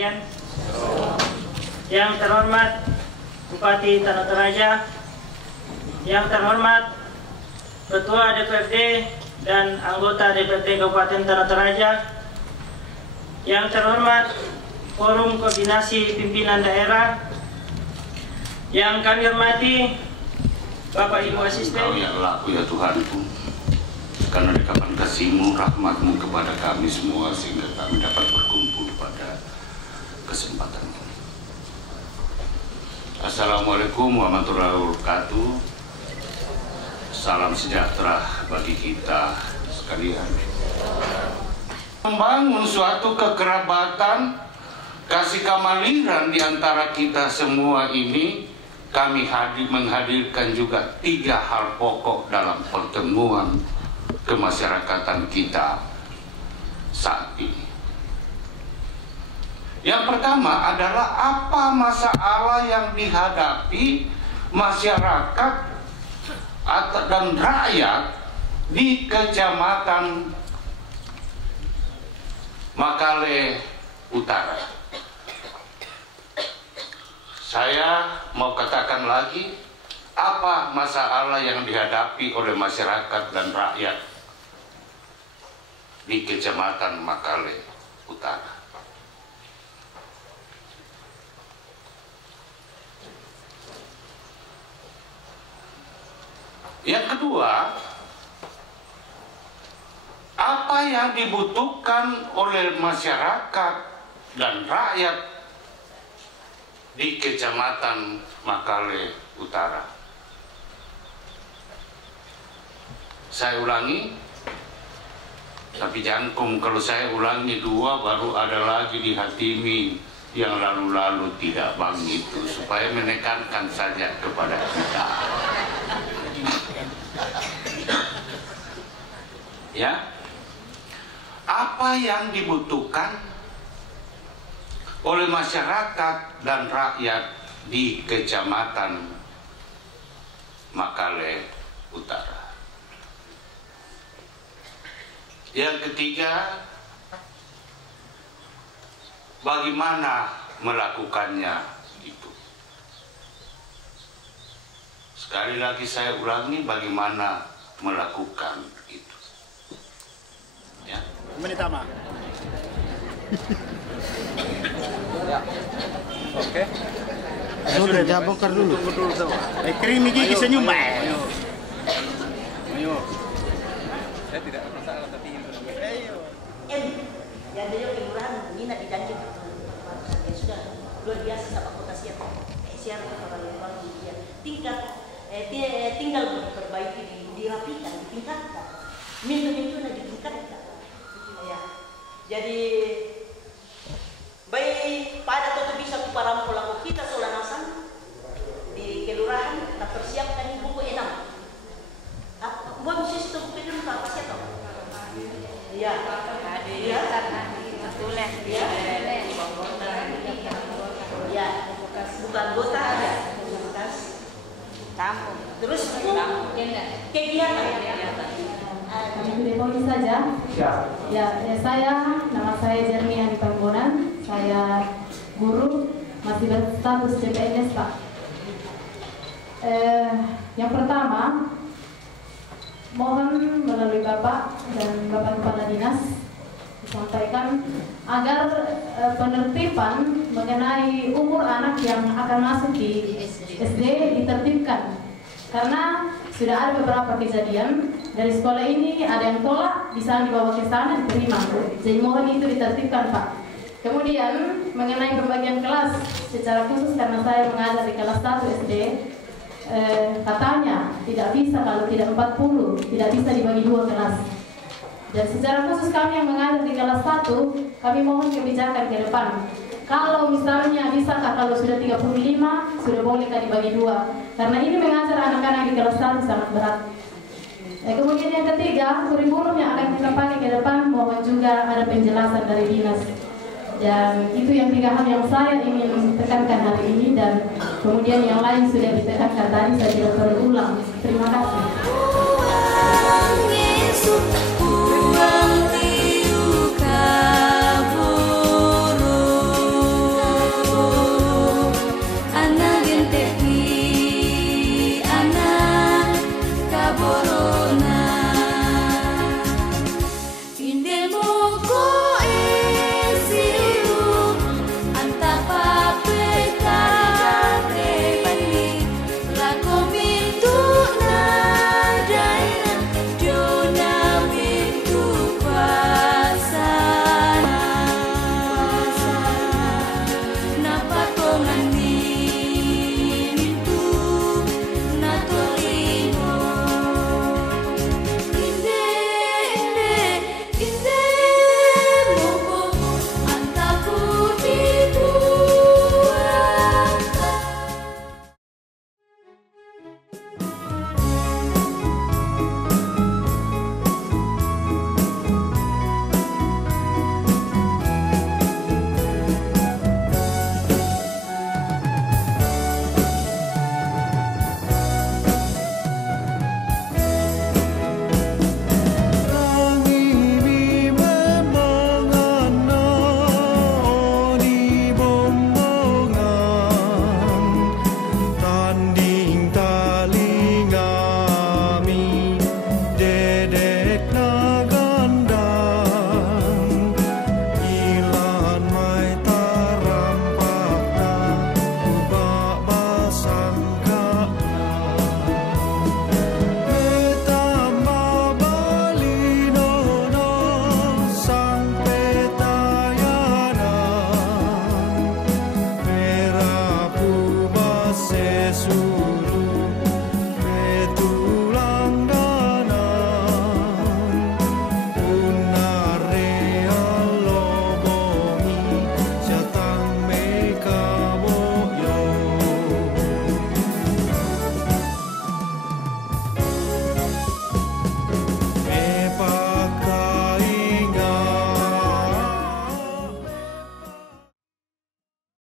sekalian. Yang terhormat Bupati Tanah Toraja, yang terhormat Ketua DPRD dan anggota DPRD Kabupaten Tanah Toraja, yang terhormat Forum Koordinasi Pimpinan Daerah, yang kami hormati Bapak Ibu Asisten. Engkau yang laku ya Tuhanku, karena dikapan kasih-Mu, rahmat-Mu kepada kami semua sehingga kami dapat berkumpul pada kesempatan ini. Assalamualaikum warahmatullahi wabarakatuh. Salam sejahtera bagi kita sekalian. Membangun suatu kekerabatan, kasih kamaliran di antara kita semua ini, kami menghadirkan juga 3 hal pokok dalam pertemuan kemasyarakatan kita saat ini. Yang pertama adalah apa masalah yang dihadapi masyarakat dan rakyat di Kecamatan Makale Utara. Saya mau katakan lagi, apa masalah yang dihadapi oleh masyarakat dan rakyat di Kecamatan Makale Utara. Yang kedua, apa yang dibutuhkan oleh masyarakat dan rakyat di Kecamatan Makale Utara. Saya ulangi, tapi jangkung kalau saya ulangi 2 baru ada lagi di Hatimi yang lalu-lalu tidak bang itu, supaya menekankan saja kepada kita. Ya, apa yang dibutuhkan oleh masyarakat dan rakyat di Kecamatan Makale Utara. Yang ketiga, bagaimana melakukannya itu. Sekali lagi saya ulangi, bagaimana melakukan itu. Ya. Menitama. Ya. Oke. Sudah bongkar dulu. Tunggu dulu sama. Krim gigi senyum, Ayo. Saya tidak masalah tapi ini. Ayo. Yang dari kelurahan minat dijanji sudah luar biasa sama kota Siak. Siak orang dia tinggal diperbaiki, dirapikan, ditingkatkan. Minum-minum ditingkatkan. Ya. Jadi baik pada toto bisa para pelaku kita solanasan di kelurahan kita persiapkan buku 6. Buat sistem itu apa sih toh? Iya. Ya. Tulis ya. Ya. Bukan anggota ada. Kamu. Terus kegiatan. Demo saja. Ya, nama saya Jermian Panggonan. Saya guru, masih berstatus CPNS, Pak. Yang pertama, mohon melalui Bapak dan Bapak Kepala Dinas disampaikan agar penertiban mengenai umur anak yang akan masuk di SD ditertibkan, karena sudah ada beberapa kejadian dari sekolah ini ada yang tolak, bisa dibawa ke sana diterima. Jadi mohon itu ditertibkan, Pak. Kemudian mengenai pembagian kelas secara khusus, karena saya mengajar di kelas 1 SD, katanya tidak bisa kalau tidak 40, tidak bisa dibagi 2 kelas. Dan secara khusus kami yang mengajar di kelas 1, kami mohon kebijakan ke depan. Kalau misalnya bisakah kalau sudah 35, sudah bolehkah dibagi 2? Karena ini mengajar anak-anak di kelas 1 sangat berat. Kemudian yang ketiga, kurikulum yang akan kita pakai ke depan, mohon juga ada penjelasan dari dinas. Dan itu yang 3 hal yang saya ingin tekankan hari ini, dan kemudian yang lain sudah ditekankan tadi, saya tidak perlu ulang. Terima kasih.